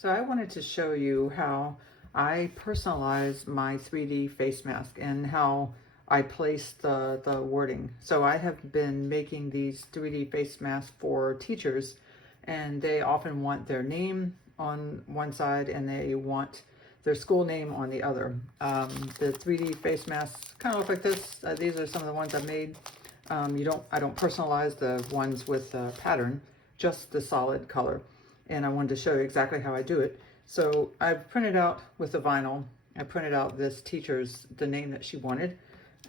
So I wanted to show you how I personalize my 3D face mask and how I place the wording. So I have been making these 3D face masks for teachers, and they often want their name on one side and they want their school name on the other. The 3D face masks kind of look like this. These are some of the ones I've made. I don't personalize the ones with a pattern, just the solid color. And I wanted to show you exactly how I do it. So I've printed out with the vinyl, I printed out this teacher's, the name that she wanted,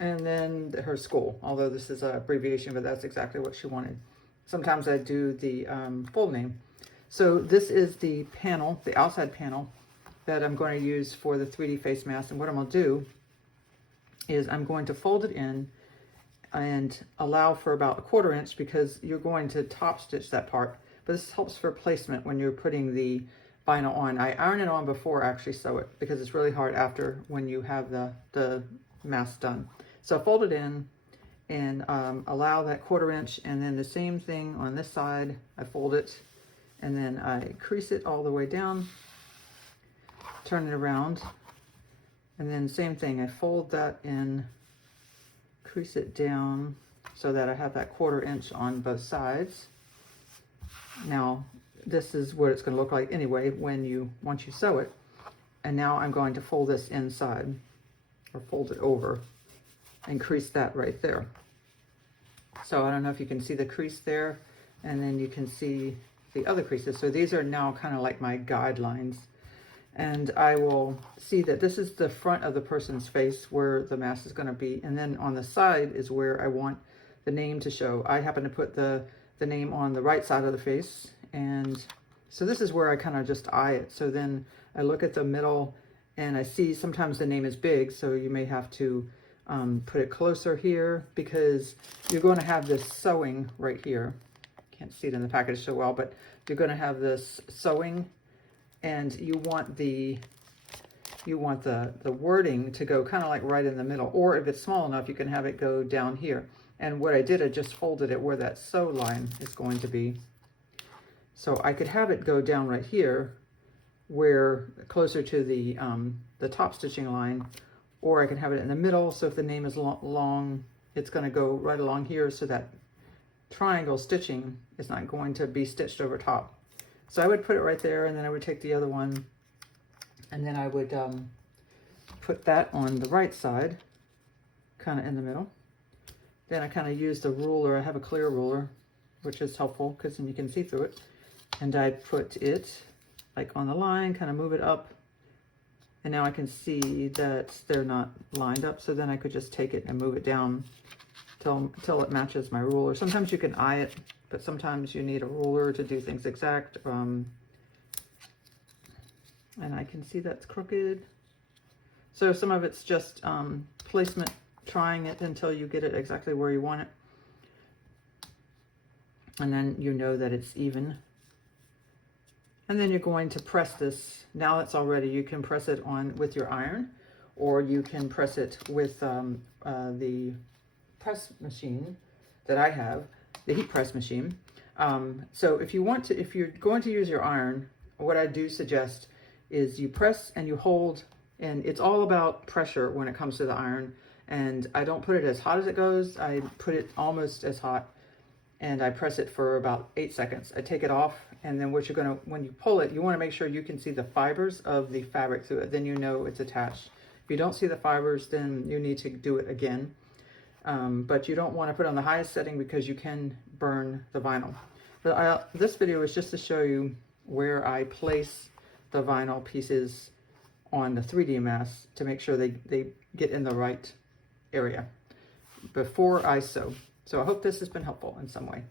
and then her school, although this is an abbreviation, but that's exactly what she wanted. Sometimes I do the full name. So this is the panel, the outside panel that I'm going to use for the 3D face mask. And what I'm going to do is I'm going to fold it in and allow for about 1/4 inch, because you're going to top stitch that part. But this helps for placement when you're putting the vinyl on. I iron it on before I actually sew it, because it's really hard after when you have the mask done. So I fold it in and allow that 1/4 inch, and then the same thing on this side. I fold it and then I crease it all the way down, turn it around, and then same thing. I fold that in, crease it down so that I have that 1/4 inch on both sides. Now, this is what it's going to look like anyway once you sew it. And now I'm going to fold this inside, or fold it over, and crease that right there. So I don't know if you can see the crease there, and then you can see the other creases. So these are now kind of like my guidelines. And I will see that this is the front of the person's face where the mask is going to be. And then on the side is where I want the name to show. I happen to put the name on the right side of the face. And so this is where I kind of just eye it. So then I look at the middle and I see sometimes the name is big. So you may have to put it closer here, because you're going to have this sewing right here. Can't see it in the package so well, but you're going to have this sewing, and you want the wording to go kind of like right in the middle, or if it's small enough, you can have it go down here. And what I did, I just folded it where that sew line is going to be. So I could have it go down right here, where closer to the top stitching line, or I can have it in the middle. So if the name is long, it's going to go right along here, so that triangle stitching is not going to be stitched over top. So I would put it right there, and then I would take the other one, and then I would put that on the right side, kind of in the middle. Then I kind of use the ruler. I have a clear ruler, which is helpful because then you can see through it. And I put it like on the line, kind of move it up. And now I can see that they're not lined up. So then I could just take it and move it down till it matches my ruler. Sometimes you can eye it, but sometimes you need a ruler to do things exact. And I can see that's crooked. So some of it's just placement, trying it until you get it exactly where you want it. And then you know that it's even. And then you're going to press this. Now it's all ready. You can press it on with your iron, or you can press it with the press machine that I have, the heat press machine. So if you're going to use your iron, what I do suggest is you press and you hold, and it's all about pressure when it comes to the iron. And I don't put it as hot as it goes. I put it almost as hot, and I press it for about 8 seconds. I take it off, and then when you pull it, you want to make sure you can see the fibers of the fabric through it. Then you know it's attached. If you don't see the fibers, then you need to do it again. But you don't want to put it on the highest setting, because you can burn the vinyl. But this video is just to show you where I place the vinyl pieces on the 3D mask to make sure they get in the right area before I sew. So I hope this has been helpful in some way.